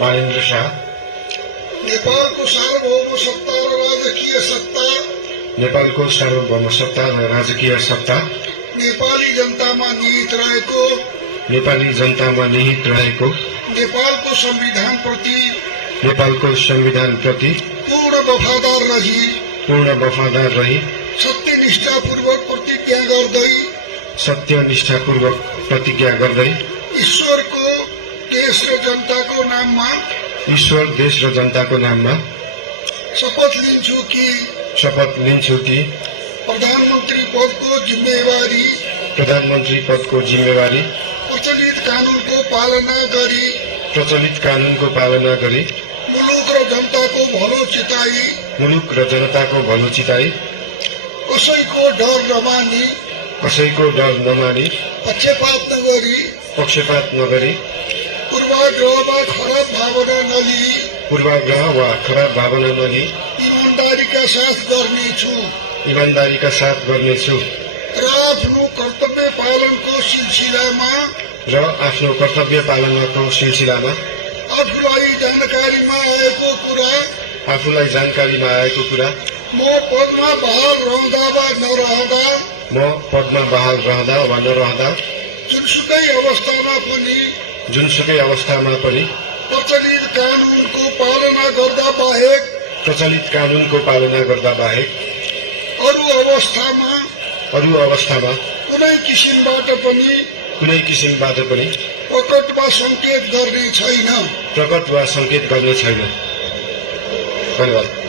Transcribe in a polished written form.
बालेन्द्र शाह। नेपालको सार्वभौम सत्ता र राजकीय सत्ता नेपालको सार्वभौम सत्ता र राजकीय सत्ता नेपाली जनतामा निहित रहेको नेपाली जनतामा निहित रहेको नेपालको संविधान प्रति पूर्ण वफादार रही सत्यनिष्ठापूर्वक प्रतिज्ञा गर्दै ईश्वर देश र जनताको नाममा शपथ लिन्छु कि प्रधानमन्त्री पदको जिम्मेवारी प्रचलित कानूनको पालना गरी मुलुक र जनताको भलो चिताई कसैको डर नमानी पक्षपात नगरी पूर्वाग्रह वा खराब भावना नलिई ईमानदारीका साथ गर्नेछु र आफ्नो कर्तव्य पालनाको सिलसिलामा आफूलाई जानकारीमा आएको कुरा म पदमा बहाल रहँदा वा नरहँदा जुनसुकै अवस्थामा पनि प्रचलित कानूनको पालना गर्दा बाहेक अरू अवस्थामा कुनै किसिमबाट पनि प्रकट वा संकेत गर्ने छैन। धन्यवाद।